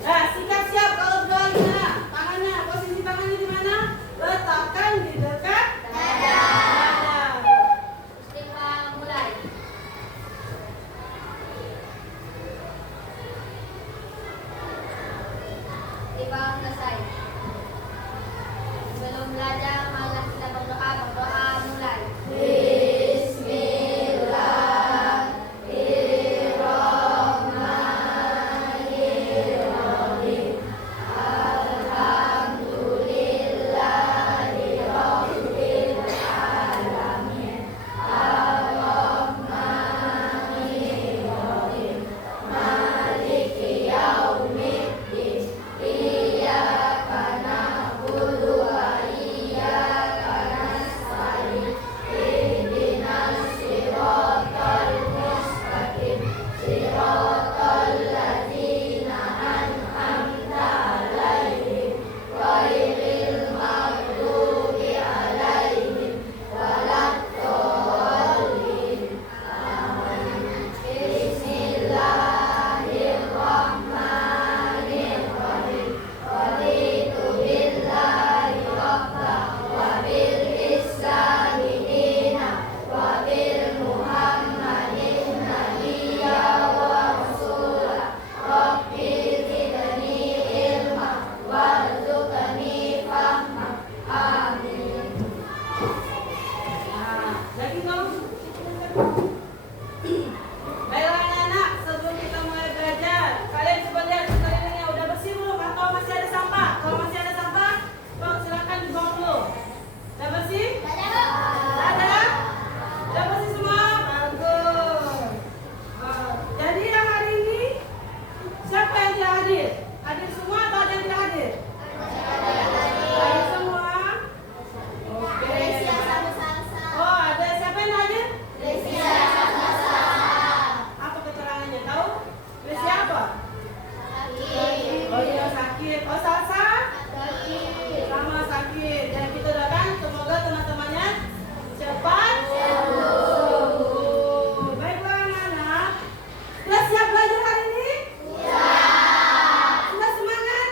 Nah, siap kalau berdoa gimana? Tangannya, posisi tangannya di mana? Letakkan di dekat dada. Istiqlal mulai. Istiqlal selesai. Sebelum belajar, malah kita berdoa mulai. Baiklah anak-anak, sebelum kita mulai belajar, kalian coba lihat sekelilingnya udah bersih belum atau masih ada sampah? Kalau masih ada sampah, silakan dibuang dulu. Udah bersih? Ada? Udah bersih semua? Bagus. Jadi yang hari ini siapa yang tidak hadir? Hadir semua atau ada yang tidak hadir? Hadir semua? Oke. Oh, ada siapa yang hadir? Apa keterangannya? Tahu? Lesia apa? Oh iya sakit. Oh Salsa? Sama sakit. Dan kita doakan semoga teman-temannya cepat sembuh. Baiklah anak-anak. Sudah siap belajar hari ini? Sudah semangat?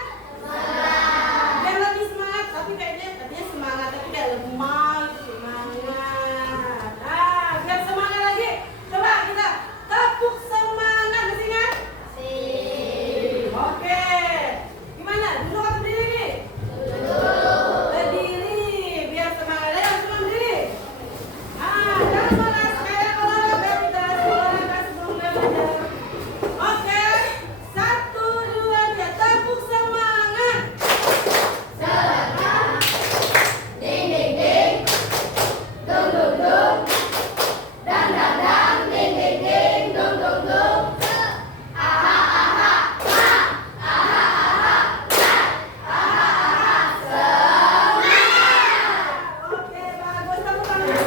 Biar lebih semangat. Tapi kayaknya tadinya semangat, tapi kayak lemah. Semangat. Nah, biar semangat lagi. Coba kita tepuk semangat. Masih ingat? Oke. Gimana? Duduk atau berdiri nih? Berdiri. Biar semangat. Ayo semua berdiri. Jangan malas. Kayak olahraga kita. Olahraga sebelum belajar. Oke. 1, 2, 3. Tepuk semangat. Oke, bagus. Tepuk tangan.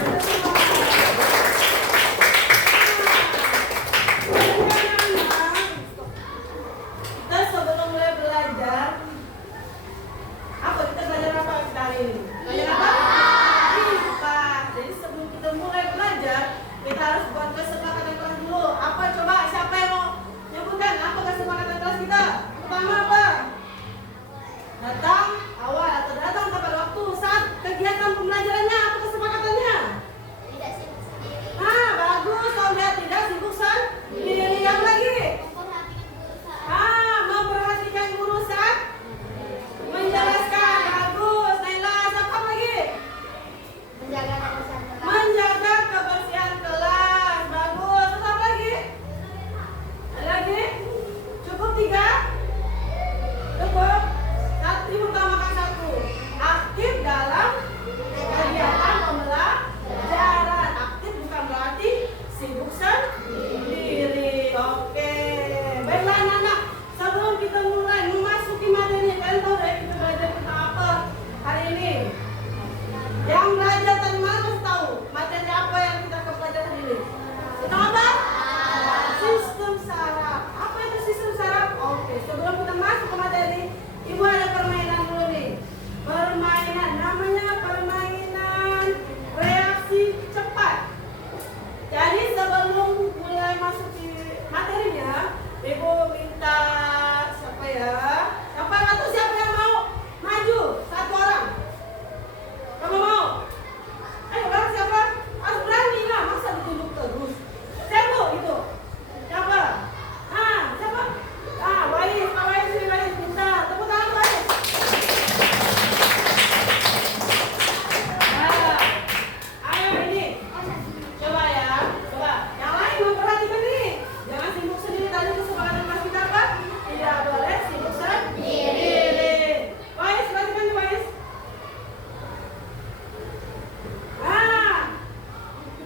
Kita sebelum mulai belajar, kita belajar apa kita hari ini? Belajar apa? IPA. Jadi sebelum kita mulai belajar, kita harus buat kesepakatan kelas dulu. Apa coba? Siapa yang mau nyebutkan apa kesepakatan kelas kita? Pertama apa? Datang awal atau datang tepat waktu saat kegiatan pembelajarannya. Apa kesepakatannya? Bagus. Kalau dia tidak sibuk sendiri. Yang lagi? Memperhatikan guru saat menjelaskan. Bagus. Naila, siapa lagi? Menjaga kebersihan kelas. Bagus. Terus apa lagi? Ada lagi? Cukup 3?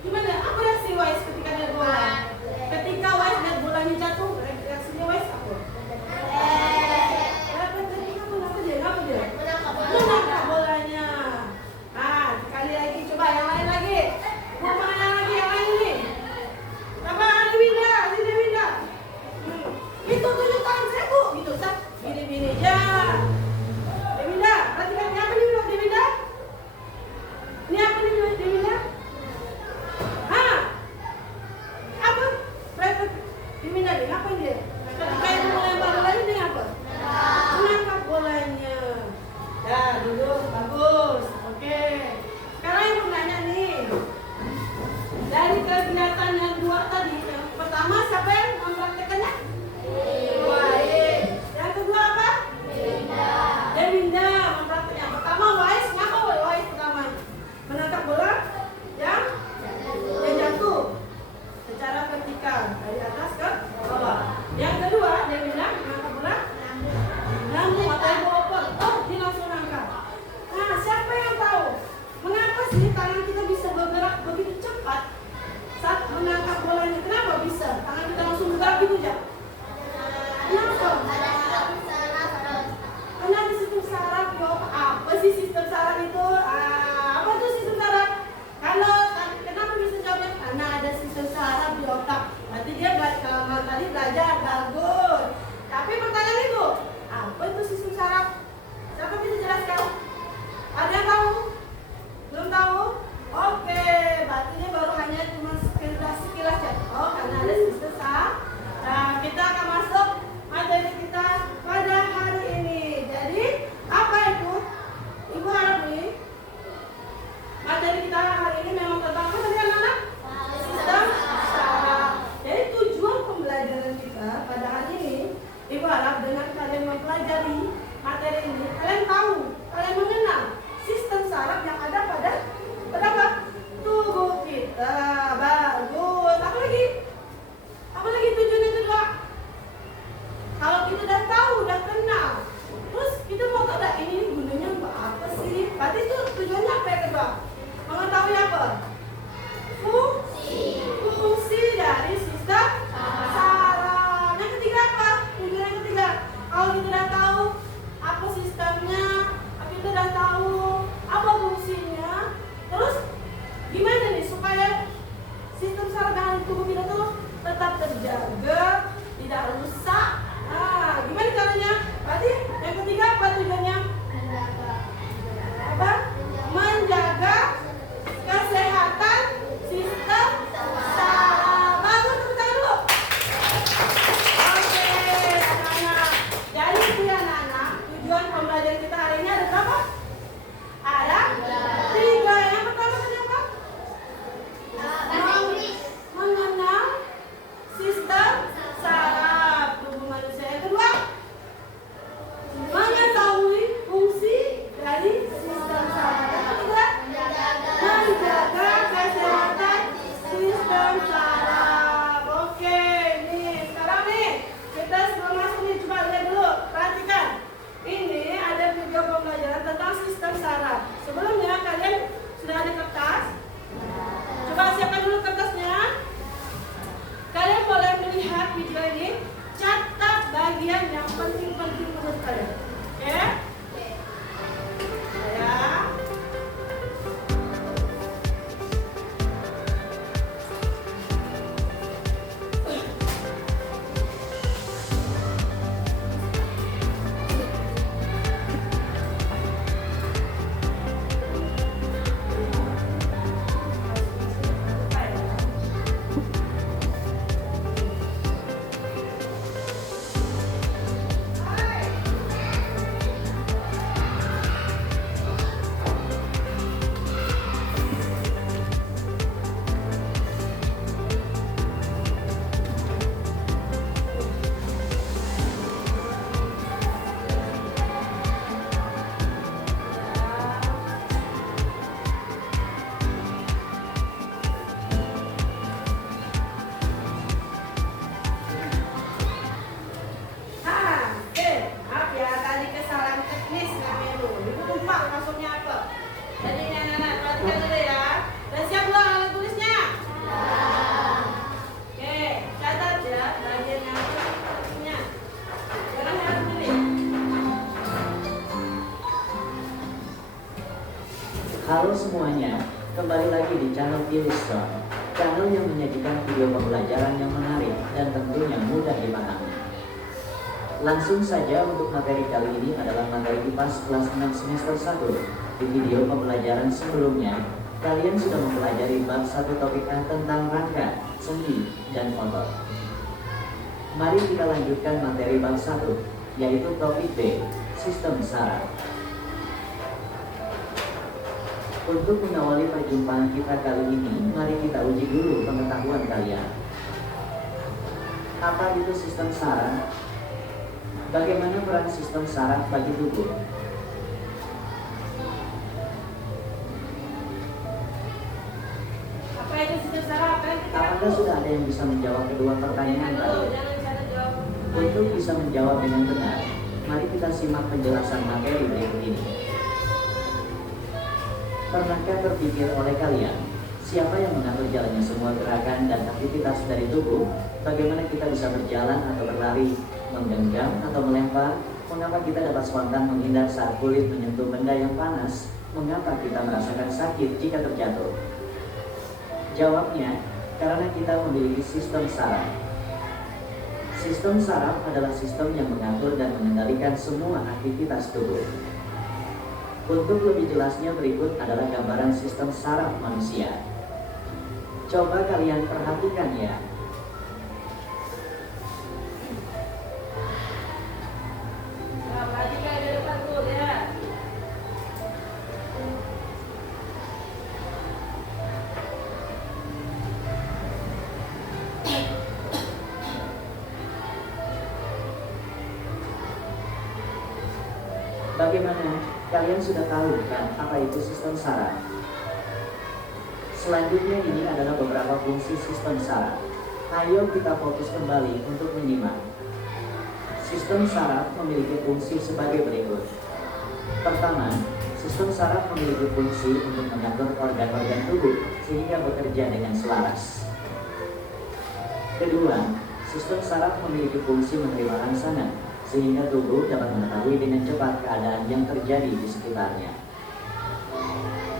Gimana? Apa reaksi Wise ketika lihat bola? Ketika Wise lihat bolanya jatuh, reaksinya Wise apa? Apa dia? Menangkap bolanya. Nah, sekali lagi coba yang lain lagi. Yang lain ini. Apa Winda? Sini Winda. Itu tunjuk tangan saya Bu, gitu Sat. Bini-bini aja. Winda, perhatikan ini apa nih Winda? Ini apa nih Winda? Hah? Apa? Berarti Winda nih, apa dia? Ketika ibu melempar bolanya dia apa? Menangkap bolanya. Ya, duduk, bagus. Oke. Sekarang ibu nanya nih. Dari kegiatan yang dua tadi, yang pertama siapa yang mempraktekannya? Baik. Yang kedua apa? Winda mempraktekkan. Pertama Wise, ngapa Wise pertama? Menangkap bola yang jatuh secara vertikal dari atas ke bawah. Yang kedua, Winda menangkap bola nyambung atau boper. Oh, dia langsung nangkap. Nah, siapa yang tahu mengapa sih tangan kita bisa bergerak begitu cepat saat menangkap bolanya? Kenapa bisa? Tangan kita langsung bergerak gitu aja. Kenapa? Karena ada sistem saraf di otak. Apa sih sistem saraf itu? Apa tuh sistem saraf? Kenapa bisa jawabnya? Karena ada sistem saraf di otak. Berarti dia kalau tadi belajar bagus. Tapi pertanyaan itu, apa itu sistem saraf? Siapa bisa jelaskan? Ada yang tahu? Belum tahu? Oke, berarti ini baru hanya cuma sekilas ya. Oh, karena ada sistem saraf. Nah, kita akan masuk materi kita pada hari ini. Jadi, apa itu? Ibu harap nih, materi kita hari ini memang tentang apa tadi anak-anak? Sistem saraf. Jadi tujuan pembelajaran kita pada hari ini, Ibu harap dengan kalian mempelajari materi ini, kalian tahu, kalian mengenal sistem saraf yang ada pada apa? Tubuh kita. Bagus. Apa lagi tujuannya kedua? Kalau kita udah tahu, udah kenal, terus kita mau tahu ini gunanya apa sih? Berarti itu tujuannya apa ya kedua? Mengetahui apa? Fungsi dari sistem saraf. Yang ketiga apa? Tujuan yang ketiga. Kalau kita udah tahu apa sistemnya, kita udah tahu apa fungsinya, terus gimana nih supaya sistem saraf dalam tubuh kita tuh tetap terjaga, tidak rusak. Nah, gimana caranya? Berarti yang ketiga apa tujuannya? Apa? Menjaga kesehatan sistem saraf. Bagus, tepuk tangan dulu. Oke, anak-anak. Jadi itu ya anak-anak, tujuan pembelajaran kita hari ini ada berapa? Ada 3. Yang pertama tadi apa? Mengenal sistem saraf. semuanya, kembali lagi di channel Pilistone, channel yang menyajikan video pembelajaran yang menarik dan tentunya mudah dipahami. Langsung saja untuk materi kali ini adalah materi IPA kelas 6 semester 1. Di video pembelajaran sebelumnya, kalian sudah mempelajari bab 1 topik A tentang rangka, sendi, dan otot. Mari kita lanjutkan materi bab 1, yaitu topik B, sistem saraf. Untuk mengawali perjumpaan kita kali ini, mari kita uji dulu pengetahuan kalian. Apa itu sistem saraf? Bagaimana peran sistem saraf bagi tubuh? Apa itu sistem saraf? Apakah sudah ada yang bisa menjawab kedua pertanyaan tadi? Jangan cara jawab. Untuk bisa menjawab dengan benar, mari kita simak penjelasan materi berikut ini. Pernahkah terpikir oleh kalian, siapa yang mengatur jalannya semua gerakan dan aktivitas dari tubuh? Bagaimana kita bisa berjalan atau berlari, menggenggam atau melempar? Mengapa kita dapat spontan menghindar saat kulit menyentuh benda yang panas? Mengapa kita merasakan sakit jika terjatuh? Jawabnya, karena kita memiliki sistem saraf. Sistem saraf adalah sistem yang mengatur dan mengendalikan semua aktivitas tubuh. Untuk lebih jelasnya berikut adalah gambaran sistem saraf manusia. Coba kalian perhatikan ya. Nah, perhatikan di depan tuh ya. Bagaimana? Kalian sudah tahu kan apa itu sistem saraf? Selanjutnya ini adalah beberapa fungsi sistem saraf. Ayo kita fokus kembali untuk menyimak. Sistem saraf memiliki fungsi sebagai berikut. Pertama, sistem saraf memiliki fungsi untuk mengatur organ-organ tubuh sehingga bekerja dengan selaras. Kedua, sistem saraf memiliki fungsi menerima rangsangan sehingga tubuh dapat mengetahui dengan cepat keadaan yang terjadi di sekitarnya.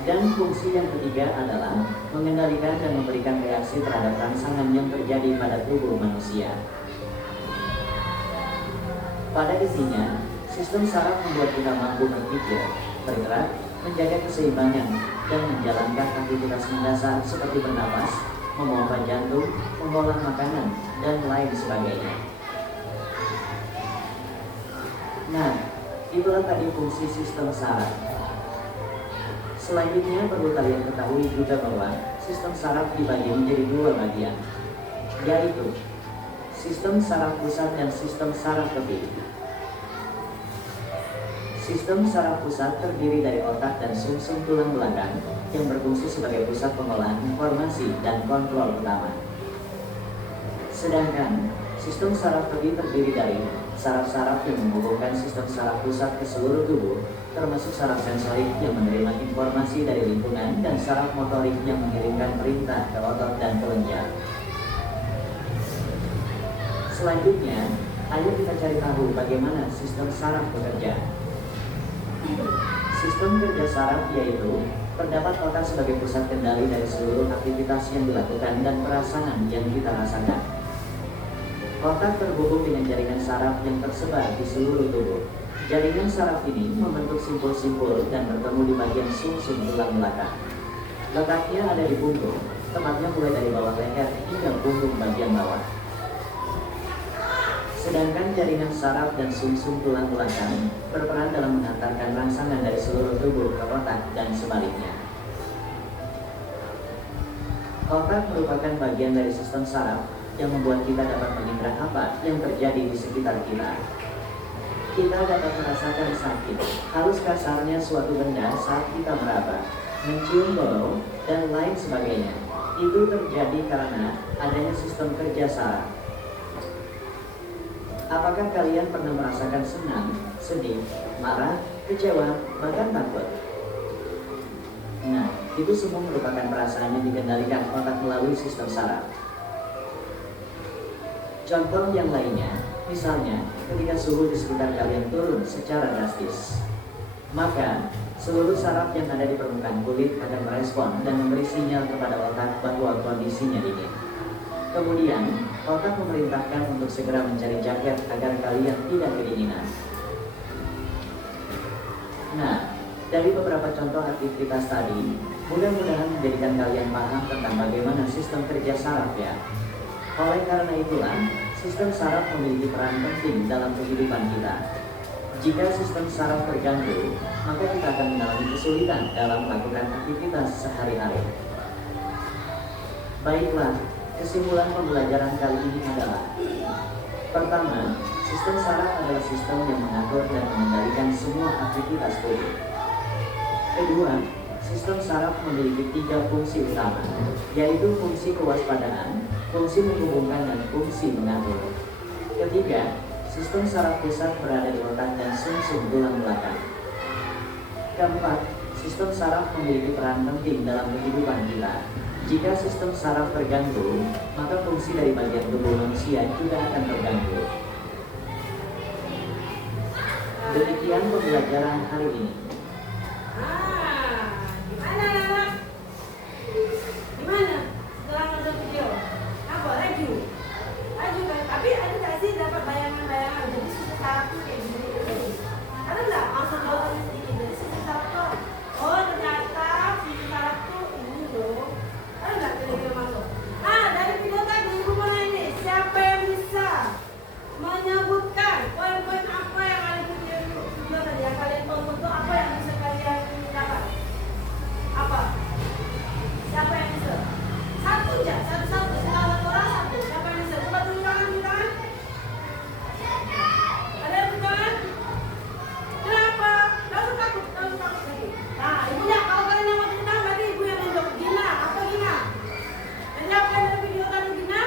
Dan fungsi yang ketiga adalah mengendalikan dan memberikan reaksi terhadap rangsangan yang terjadi pada tubuh manusia. Pada intinya, sistem saraf membuat kita mampu berpikir, bergerak, menjaga keseimbangan, dan menjalankan aktivitas mendasar seperti bernapas, memompa jantung, mengolah makanan, dan lain sebagainya. Nah, itulah tadi fungsi sistem saraf. Selanjutnya perlu kalian ketahui juga bahwa sistem saraf dibagi menjadi dua bagian, yaitu sistem saraf pusat dan sistem saraf tepi. Sistem saraf pusat terdiri dari otak dan sumsum tulang belakang yang berfungsi sebagai pusat pengolahan informasi dan kontrol utama. Sedangkan sistem saraf tepi terdiri dari saraf-saraf yang menghubungkan sistem saraf pusat ke seluruh tubuh, termasuk saraf sensorik yang menerima informasi dari lingkungan dan saraf motorik yang mengirimkan perintah ke otot dan kelenjar. Selanjutnya, ayo kita cari tahu bagaimana sistem saraf bekerja. Sistem kerja saraf yaitu terdapat otak sebagai pusat kendali dari seluruh aktivitas yang dilakukan dan perasaan yang kita rasakan. Otak terhubung dengan jaringan saraf yang tersebar di seluruh tubuh. Jaringan saraf ini membentuk simpul-simpul dan bertemu di bagian sumsum tulang belakang. Letaknya ada di punggung, tepatnya mulai dari bawah leher hingga punggung bagian bawah. Sedangkan jaringan saraf dan sumsum tulang belakang berperan dalam mengantarkan rangsangan dari seluruh tubuh ke otak dan sebaliknya. Otak merupakan bagian dari sistem saraf yang membuat kita dapat mengindra apa yang terjadi di sekitar kita. Kita dapat merasakan sakit, halus kasarnya suatu benda saat kita meraba, mencium bau, dan lain sebagainya. Itu terjadi karena adanya sistem kerja saraf. Apakah kalian pernah merasakan senang, sedih, marah, kecewa, bahkan takut? Nah, itu semua merupakan perasaan yang dikendalikan otak melalui sistem saraf. Contoh yang lainnya, misalnya ketika suhu di sekitar kalian turun secara drastis, maka Seluruh saraf yang ada di permukaan kulit akan merespon dan memberi sinyal kepada otak bahwa kondisinya dingin. Kemudian, otak memerintahkan untuk segera mencari jaket agar kalian tidak kedinginan. Nah, dari beberapa contoh aktivitas tadi, mudah-mudahan menjadikan kalian paham tentang bagaimana sistem kerja saraf ya. Oleh karena itulah, sistem saraf memiliki peran penting dalam kehidupan kita. Jika sistem saraf terganggu, maka kita akan mengalami kesulitan dalam melakukan aktivitas sehari-hari. Baiklah, kesimpulan pembelajaran kali ini adalah: pertama, sistem saraf adalah sistem yang mengatur dan mengendalikan semua aktivitas tubuh. Kedua, sistem saraf memiliki 3 fungsi utama, yaitu fungsi kewaspadaan, fungsi menghubungkan, dan fungsi mengatur. Ketiga, sistem saraf pusat berada di otak dan sumsum tulang belakang. Keempat, sistem saraf memiliki peran penting dalam kehidupan kita. Jika sistem saraf terganggu, maka fungsi dari bagian tubuh manusia juga akan terganggu. Demikian pembelajaran hari ini. Gimana anak-anak? Gimana? Setelah nonton video, apa? Laju kan? Tapi ada nggak sih dapat bayangan-bayangan? Jadi sistem saraf tuh kayak gini. Ada nggak? Langsung tahu sedikit dari sistem saraf tuh. Oh, ternyata sistem saraf tuh ini loh. Ada nggak kira-kira masuk? Dari video tadi gimana ini? Siapa yang bisa menyebutkan poin-poin apa yang ada di video tadi yang kalian tonton tuh, apa yang bisa kalian dapat? Apa? Siapa yang bisa? Satu aja, satu-satu. Salah orang satu. Siapa yang bisa? Coba tunjukkan di tangan. Ada yang tunjukkan? Kenapa? Gak usah takut lagi. Nah, ibunya, kalau kalian yang mau tunjukkan, berarti ibu yang tunjuk. Gina, apa Gina? Dan siapa yang ada video tadi Gina?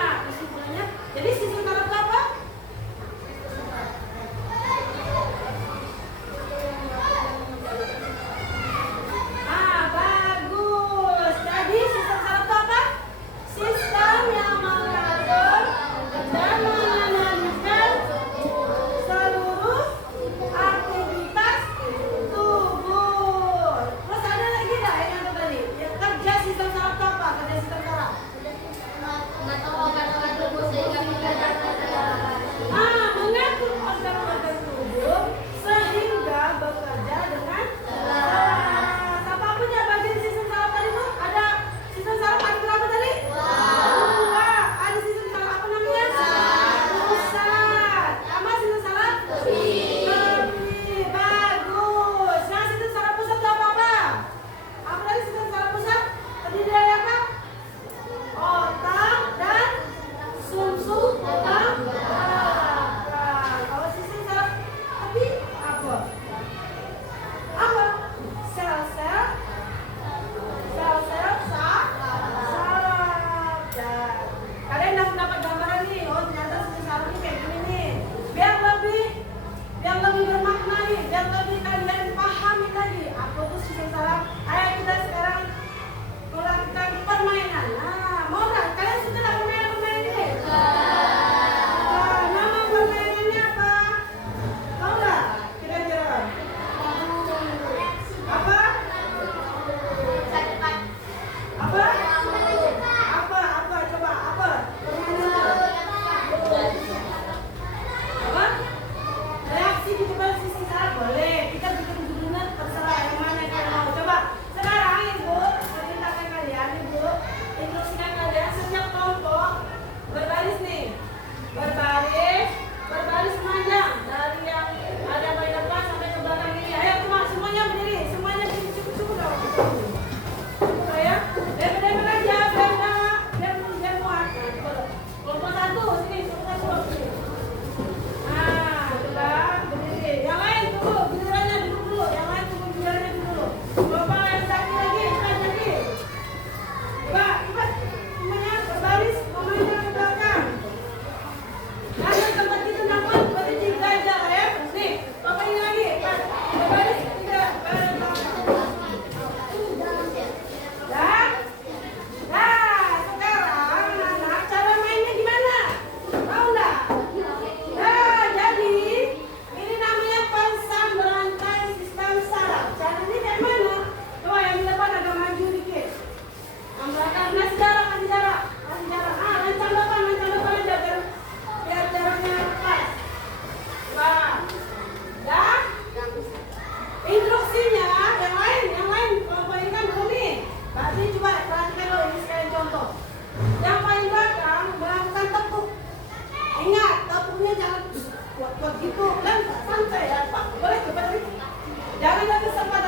Kesimpulannya, jadi sistem saraf itu apa? Bagus. Jadi sistem saraf itu apa? Sistem yang mengatur dan mengendalikan seluruh aktivitas tubuh. Terus ada lagi nggak yang ada tadi? Yang kerja sistem saraf itu apa? Kerja sistem saraf. Mengatur organ-organ tubuh sehingga Mengatur organ-organ tubuh sehingga bekerja dengan jelas. Apa punya bagian sistem saraf tadi tuh? Ada sistem saraf ada berapa tadi? 2. Ada sistem saraf apa namanya? Pusat. Sama sistem saraf? Lebih. Bagus. Nah, sistem saraf pusat itu apa? Apa tadi sistem saraf pusat? Terdiri dari apa? Otak dan sumsum tulang belakang. Kalau sistem saraf tapi apa? Sel-sel saraf. Dan kalian dapat gambaran nih. Oh, ternyata sistem saraf ini kayak gini nih. Biar lebih bermakna nih, biar lebih kalian pahami lagi apa itu sistem saraf. Ayo kita sekarang melakukan permainan. Mau nggak? Kalian suka nggak permainan ini? Nama permainannya apa? Tahu nggak? Kira-kira apa? Coba apa? Permainannya apa? Reaksi di depan sistem saraf boleh. Kita bikin judulnya terserah yang mana yang kalian mau. Coba sekarang ibu perintahkan kalian, ibu instruksikan kalian setiap kelompok berbaris nih, berbaris sepanjang dari yang ada paling depan sampai ke belakang ini. Ayo semuanya berdiri, semuanya cukup dong. Saya berdiri aja, biar muat. Kelompok 1 sini, kelompok 1 sini. Coba berdiri. Yang lain tunggu, gilirannya duduk dulu. Yang lain tunggu gilirannya dulu. Kelompok yang satu lagi, lagi. Coba, semuanya berbaris, semuanya ke belakang. jangan kuat-kuat gitu. Dan santai ya Pak. Boleh cepat. Jangan ada kesempatan.